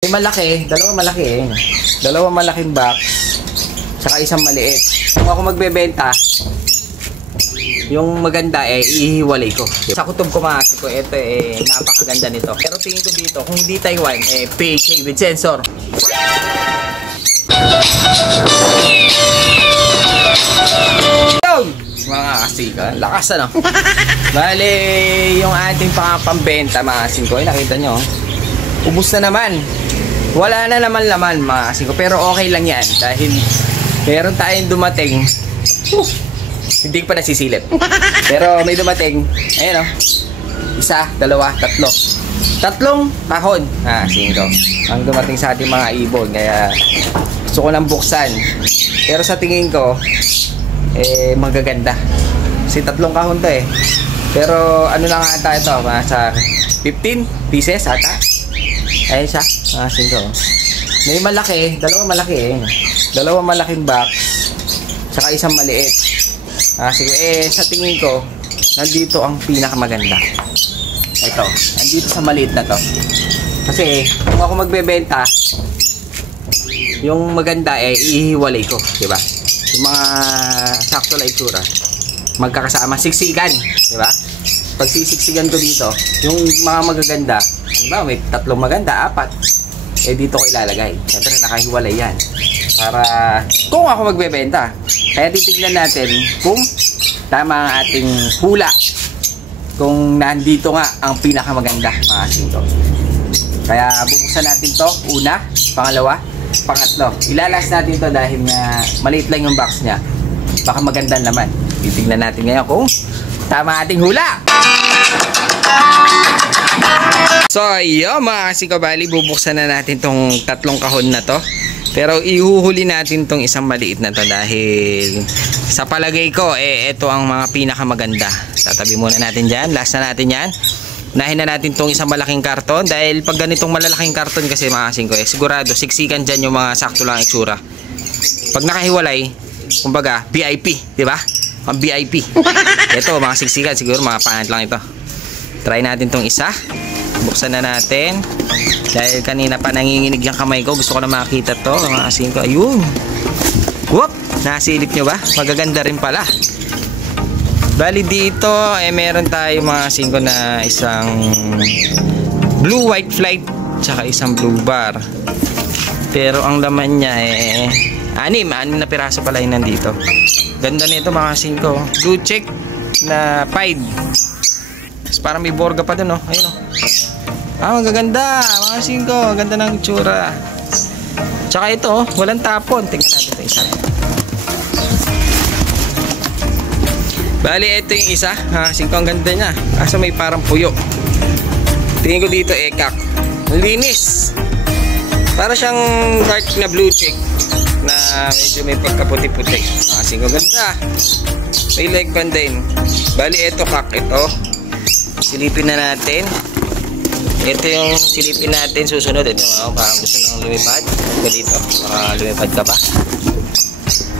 May malaki, dalawang malaki eh. Dalawang malaking box, saka isang maliit. Kung ako magbebenta, yung maganda eh, ihiwalay ko. Sa kutob ko mga ko, ito eh, napakaganda nito. Pero tingin ko dito, kung hindi Taiwan, eh, PHA with sensor. Yun! Mga kasika, lakas ano? Bale, yung ating pambenta mga kasing ko, nakita nyo, ubus na naman. Wala na naman laman mga kasing ko, pero okay lang yan dahil meron tayong dumating. Hindi ko pa nasisilip. Pero may dumating, ayun o, isa, dalawa, tatlo. Tatlong kahon, singko, ang dumating sa ating mga ibon. Kaya gusto ko nang buksan. Pero sa tingin ko, eh, magaganda. Kasi tatlong kahon to eh. Pero ano lang ata ito, sa 15 pieces ata. Ayun siya, singko. May malaki, dalawang malaki eh. Dalawang malaking box, saka isang maliit. Sige, sa tingin ko, nandito ang pinakamaganda. Ito, nandito sa maliit na to. Kasi, kung ako magbebenta, yung maganda eh, ihiwalay ko, diba? Yung mga sakto la itsura, magkakasama, siksikan, diba? Pag sisiksikan ko dito, yung mga magaganda, ano ba, may tatlong maganda, apat, eh dito ko ilalagay. Siyempre, nakahiwalay yan. Para, kung ako magbebenta, kaya titignan natin kung tama ang ating hula. Kung nandito nga ang pinakamaganda, mga singko. Kaya, bubuksan natin to. Una, pangalawa, pangatlo. Ilalas natin to dahil nga maliit lang yung box niya. Baka maganda naman. Titignan natin ngayon kung tama ating hula. So, ayun mga kasiko, bali, bubuksan na natin tong tatlong kahon na to. Pero ihuhuli natin tong isang maliit na to dahil sa palagay ko, eh, ito ang mga pinakamaganda. Tatabi muna natin dyan. Last na natin yan. Unahin na natin tong isang malaking karton dahil pag ganitong malalaking karton kasi mga kasiko, eh, sigurado, siksikan dyan yung mga sakto lang itsura. Pag nakahiwalay, kumbaga, VIP, di ba? Ang VIP. Ito, mga siksikan, siguro mga pangat lang ito. Try natin tong isa. Buksan na natin. Dahil kanina pa nanginginig yung kamay ko. Gusto ko na makita to. Mga kasing ko. Ayun. Whoop! Nasilip nyo ba? Magaganda rin pala. Bali dito, eh meron tayo mga kasing ko na isang blue white flight. Tsaka isang blue bar. Pero ang laman niya eh anim na piraso pala yung nandito. Ganda nito mga kasing ko. Blue check na pied. Parang may borga pa dun, oh. Ayun, oh. Magaganda, mga singko. Ganda ng itsura. Tsaka ito, oh, walang tapon. Tingnan natin ito isa. Bali, ito yung isa. Singko, ang ganda niya. Kaso may parang puyo. Tingin ko dito, ekak. Linis. Para siyang dark na blue check na medyo may pagkaputi-puti. Singko, ganda. May leg band din. Bali, ito, kak. Ito. Silipin na natin. Ito yung silipin natin. Susunod. Ito, parang gusto nang lumipad. Dito. Lumipad ka pa.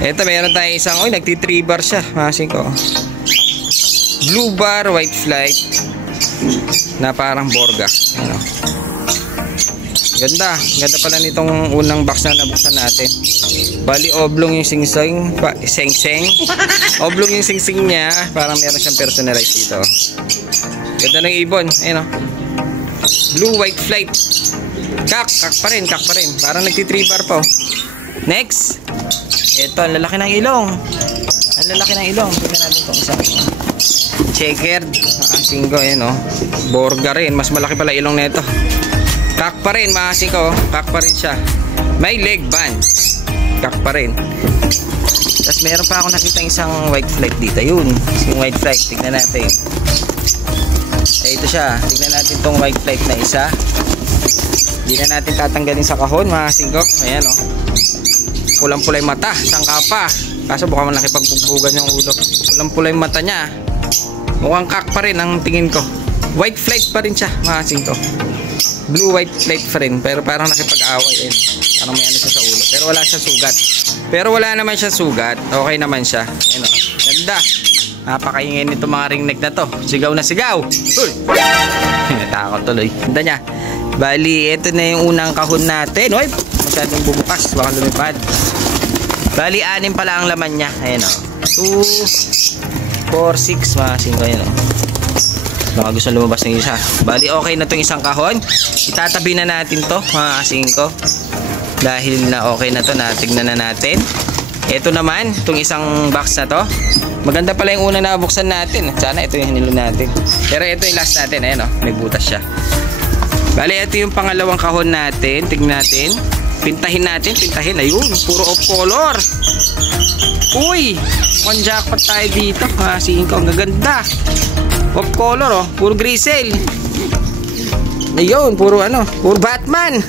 Ito, meron tayong isang, nagti-3 bar siya. Masing ko. Blue bar, white flight. Na parang borga. Ano. Ganda. Ganda pala nitong unang box na nabuksan natin. Bali, oblong yung sing-sing. Seng-seng. Oblong yung sing-sing niya. Parang meron siyang personalized dito. Ganda ng ibon. Ayun, oh. Blue white flight. Kak pa rin. Parang nagti-3 bar pa, oh. Next. Ito, ang lalaki ng ilong. Tignan natin itong isa. Checkered. Singko, ayun, oh. Borga rin. Mas malaki pala ilong nito. Kak pa rin, mga singko. Kak pa rin siya. May leg band. Kak pa rin. Tapos meron pa ako nakita isang white flight dito. Yun. Yung white flight. Tignan natin. Ito siya. Tignan natin tong white flight na isa. Hindi na natin tatanggalin sa kahon, mga singko. Ayan, oh. Pulang-pulay mata. Sangka pa. Kaso baka malaki pagbugbugan yung ulo. Pulang-pulay mata niya. Mukhang kak pa rin ang tingin ko. White flight pa rin siya, mga singko. Blue white flight pa rin. Pero parang nakipag-away. Parang may ano siya sa ulo. Pero wala siya sugat. Pero wala naman siya sugat. Okay naman siya. Ayan, oh. Ganda. Napakaingay nito mga ringneck na to. Sigaw na sigaw. Uy! Natakot tuloy. Ganda niya. Bali, ito na yung unang kahon natin. Uy, masyadong bumukas, baka lumipad. Bali, 6 pala ang laman niya. Ayan o. 2, 4, 6, mga 5. Ayan o. Baka gusto lumabas ng isa. Bali, okay na itong isang kahon. Itatabi na natin to, mga 5. Dahil na okay na to, natignan na natin. Ito naman, itong isang box na to. Maganda pala yung una na buksan natin. Sana ito yung hinilo natin. Pero ito yung last natin. Ayan o, may butas siya. Bali, ito yung pangalawang kahon natin. Tignan natin. Pintahin natin, pintahin. Ayun, puro off color. Uy, one jackpot tayo dito. Mga 5, ang gaganda. Off color oh, puro grisel. Ayun, puro ano, puro Batman.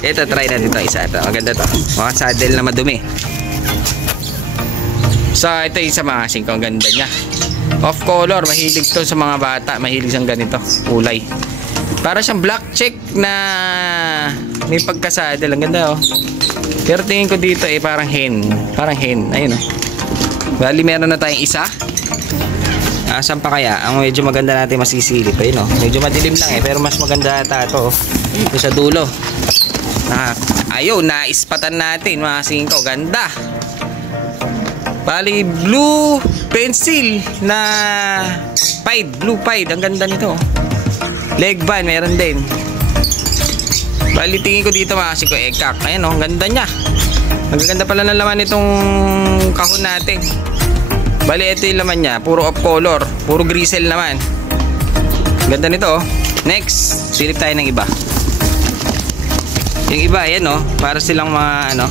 Ito, try natin ito. Isa ito, maganda to. Mga saddle na madumi. So, ito yung sa mga 5, ang ganda niya. Off color, mahilig to sa mga bata. Mahilig siyang ganito, kulay. Para siyang black check na may pagkasadel. Ang ganda oh. Pero tingin ko dito eh parang hen. Parang hen. Ayun oh. Bali meron na tayong isa. Saan pa kaya? Ang medyo maganda natin masisilip. Ayun oh. Medyo madilim lang eh. Pero mas maganda ata ito oh. Ito sa dulo. Ayun, naispatan natin mga 5. Ganda. Bali blue pencil na pied. Blue pied. Ang ganda nito oh. Leg band, meron din. Bali, tingin ko dito mga 5 ekak. Ayan o, ganda niya. Magaganda pala ng laman itong kahon natin. Bali, ito yung laman niya. Puro off color. Puro grisel naman. Ganda nito o. Next, silip tayo ng iba. Yung iba, ayan o. Para silang mga ano.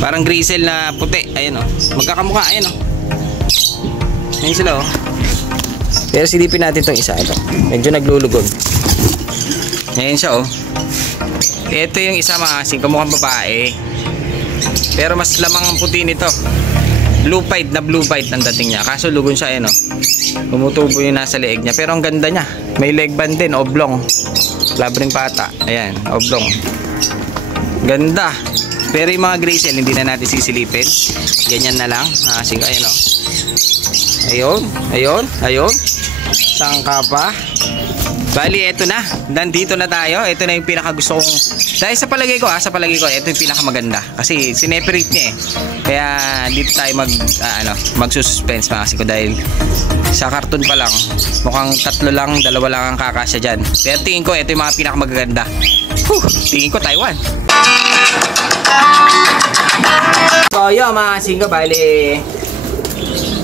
Parang grisel na puti. Ayan o. Magkakamukha, ayan o. Ayan sila o. Pero silipin natin itong isa. Ito. Medyo naglulugod. Ngayon siya oh. Ito yung isa mga 5, mukhang babae. Pero mas lamang ang puti nito. Blue pied na blue pied ang dating niya. Kaso lugon siya eh no. Tumutubo yung nasa leeg niya. Pero ang ganda niya. May leg band din, oblong. Labring pata. Ayan, oblong. Ganda. Pero yung mga grisel hindi na natin sisilipin. Ganyan na lang. Ayan oh. Ayun, ayun, ayun. Sangka pa. Bali, eto na. Nandito na tayo. Ito na yung pinakagusto kong. Dahil sa palagay ko, ito yung pinakamaganda. Kasi sineperate niya eh. Kaya dito tayo magsususpense mga 5 dahil sa karton pa lang, mukhang 3 lang, 2 lang ang kakasya dyan. Pero tingin ko, ito yung mga pinakamaganda. Tingin ko Taiwan. So yun mga 5, bali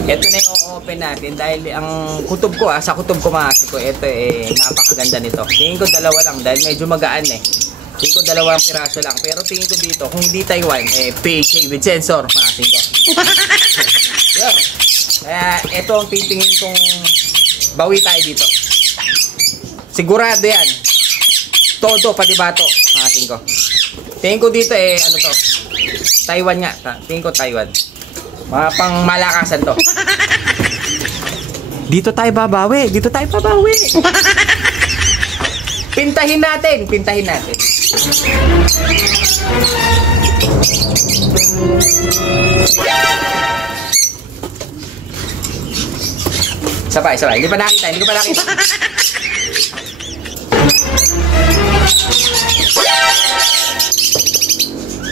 ito na yung open natin dahil ang kutob ko sa kutob ko mga 5, ito eh napakaganda nito. Tingin ko 2 lang dahil medyo magaan eh. Tingin ko 2 piraso lang. Pero tingin ko dito, kung hindi Taiwan, PHA with sensor mga 5. Yun. Kaya ito ang titingin kong bawi tayo dito. Sigurado yan. Todo, pati bato mga 5. Tingin ko dito ano to, Taiwan nga. Tingin ko Taiwan. Mga pang malakasan to. Dito tayo babawi. Dito tayo babawi. Pintahin natin. Pintahin natin. Sabay, sabay. Hindi pa nakita. Hindi ko pa nakita.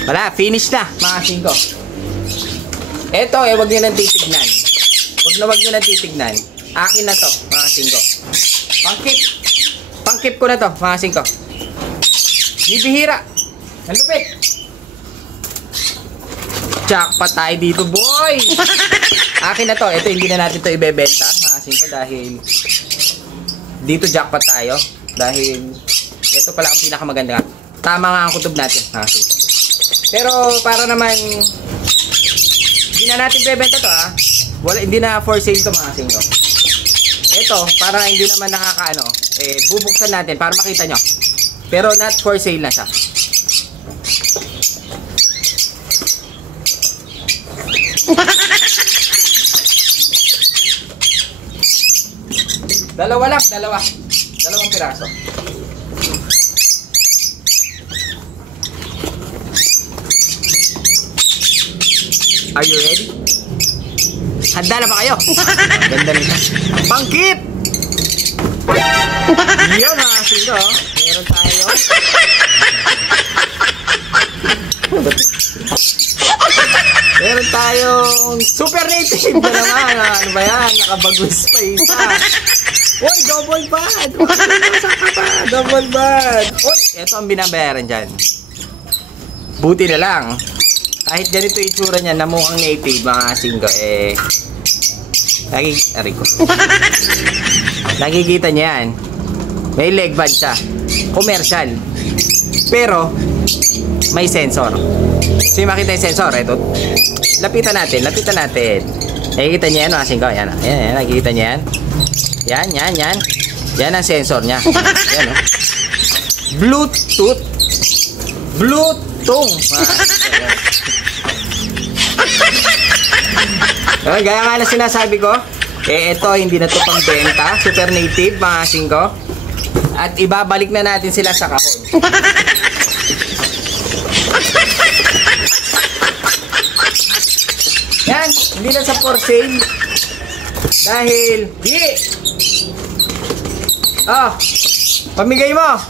Wala. Finish na mga 5. Eto wag nyo nang titignan. Wag nyo nang titignan. Akin na to, mga 5. Pangkip ko na to, mga 5. Bibihira. Ang lupit. Jackpot tayo dito, boy. Akin na to. Ito hindi na natin to ibebenta, mga 5, dahil dito jackpot tayo. Dahil ito pala ang pinakamaganda. Tama nga ang kutob natin, mga 5. Pero para naman hindi na natin bebenta to hindi na for sale to mga 5. Ito, para hindi naman nakakaano, bubuksan natin para makita nyo. Pero not for sale na siya. Dalawa lang, dalawang piraso. Are you ready? Handa na ba kayo? Ganda nito. Pangkip! Yun mga singko. Meron tayo. Meron tayong super native na naman. Ano ba yan? Nakabagus pa isa. Uy, double bad. Double bad. Uy, ito ang binabayaran dyan. Buti na lang. Kahit ganito itsura niya na mukhang native mga singko nakikita niya yan. May leg band siya. Commercial. Pero may sensor. So yung makita yung sensor, ito. Lapitan natin. Nakikita niya yan mga singko. Yan, nakikita niya yan. Yan. Yan ang sensor niya. Yan, oh. Bluetooth. Okay, gaya nga na sinasabi ko, ito hindi na ito pang benta. Super native mga singko. At ibabalik na natin sila sa kahon. Yan, hindi na sa for sale. Dahil, pamigay mo.